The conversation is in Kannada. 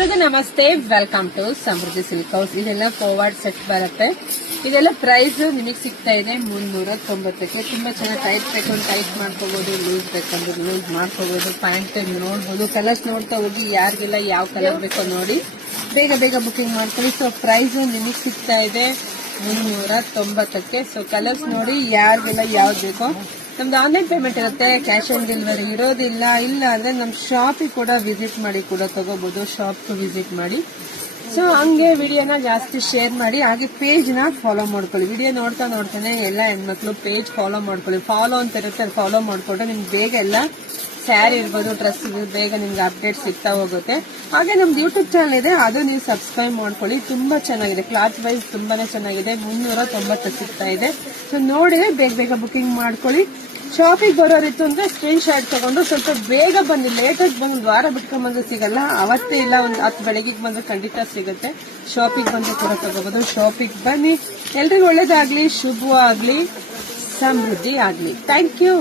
ನಮಸ್ತೆ, welcome to Samriddhi silk house. ಇದೆಲ್ಲ ಫಾರ್ವರ್ಡ್ ಸೆಟ್ ಬರುತ್ತೆ. ಇದೆಲ್ಲ ಪ್ರೈಸ್ ನಿಮಗೆ ಸಿಗ್ತಾ ಇದೆ 390ಕ್ಕೆ. ತುಂಬಾ ಚೆನ್ನಾಗಿ ಟೈಟ್ ಬೇಕು ಟೈಟ್ ಮಾಡ್ಕೋಬಹುದು, ಲೂಸ್ ಬೇಕಂದ್ರೆ ಲೂಸ್ ಮಾಡ್ಕೋಬಹುದು. ಪ್ಯಾಂಟ್ ನೋಡ್ಬೋದು, ಕಲರ್ಸ್ ನೋಡ್ತಾ ಹೋಗಿ ಯಾರಿಗೆಲ್ಲ ಯಾವ ಕಲರ್ ಬೇಕೋ ನೋಡಿ ಬೇಗ ಬೇಗ ಬುಕಿಂಗ್ ಮಾಡ್ಕೊಳ್ಳಿ. ಸೊ ಪ್ರೈಸ್ ನಿಮಗೆ ಸಿಗ್ತಾ ಇದೆ 390ಕ್ಕೆ. ಸೊ ಕಲರ್ಸ್ ನೋಡಿ ಯಾರಿಗೆಲ್ಲ ಯಾವ್ದು ಬೇಕೋ. ನಮ್ದು ಆನ್ಲೈನ್ ಪೇಮೆಂಟ್ ಇರುತ್ತೆ, ಕ್ಯಾಶ್ ಆನ್ ಡೆಲಿವರಿ ಇರೋದಿಲ್ಲ. ಇಲ್ಲ ಅಂದ್ರೆ ನಮ್ ಶಾಪಿಗೆ ಕೂಡ ವಿಸಿಟ್ ಮಾಡಿ ಕೂಡ ತಗೋಬಹುದು, ಶಾಪ್ ವಿಸಿಟ್ ಮಾಡಿ. ಸೊ ಹಂಗೆ ವಿಡಿಯೋನ ಜಾಸ್ತಿ ಶೇರ್ ಮಾಡಿ, ಹಾಗೆ ಪೇಜ್ ನ ಫಾಲೋ ಮಾಡ್ಕೊಳ್ಳಿ. ವಿಡಿಯೋ ನೋಡ್ತಾ ನೋಡ್ತಾನೆ ಎಲ್ಲ ಹೆಣ್ಮಕ್ಳು ಪೇಜ್ ಫಾಲೋ ಮಾಡ್ಕೊಳ್ಳಿ. ಫಾಲೋ ಅಂತ ಇರುತ್ತೆ, ಫಾಲೋ ಮಾಡ್ಕೊಂಡ್ರೆ ನಿಮ್ಗೆ ಬೇಗ ಎಲ್ಲ ಸ್ಯಾರಿ ಇರ್ಬೋದು, ಡ್ರೆಸ್ ಬೇಗ ನಿಮ್ಗೆ ಅಪ್ಡೇಟ್ ಸಿಗ್ತಾ ಹೋಗುತ್ತೆ. ಹಾಗೆ ನಮ್ದು ಯೂಟ್ಯೂಬ್ ಚಾನಲ್ ಇದೆ, ಅದು ನೀವು ಸಬ್ಸ್ಕ್ರೈಬ್ ಮಾಡ್ಕೊಳ್ಳಿ. ತುಂಬಾ ಚೆನ್ನಾಗಿದೆ, ಕ್ಲಾತ್ ವೈಸ್ ತುಂಬಾನೇ ಚೆನ್ನಾಗಿದೆ. 390 ಸಿಗ್ತಾ ಇದೆ. ಸೊ ನೋಡಿ ಬೇಗ ಬೇಗ ಬುಕಿಂಗ್ ಮಾಡ್ಕೊಳ್ಳಿ. ಶಾಪಿಗೆ ಬರೋರಿತ್ತು ಅಂದ್ರೆ ಸ್ಕ್ರೀನ್ ಶಾಟ್ ತಗೊಂಡು ಸ್ವಲ್ಪ ಬೇಗ ಬನ್ನಿ. ಲೇಟಾಗಿ ಬಂದು ವಾರ ಬಿಟ್ಕೊಂಡ್ ಬಂದು ಸಿಗಲ್ಲ, ಅವತ್ತೇ ಇಲ್ಲ ಒಂದು 10 ಬೆಳಗ್ಗೆ ಬಂದ್ರೆ ಖಂಡಿತ ಸಿಗುತ್ತೆ. ಶಾಪಿಗೆ ಬಂದು ಕೂಡ ತಗೋಬಹುದು. ಶಾಪಿಗೆ ಬನ್ನಿ. ಎಲ್ರಿಗೂ ಒಳ್ಳೇದಾಗ್ಲಿ, ಶುಭವಾಗ್ಲಿ, ಸಮೃದ್ಧಿ ಆಗ್ಲಿ. Thank you.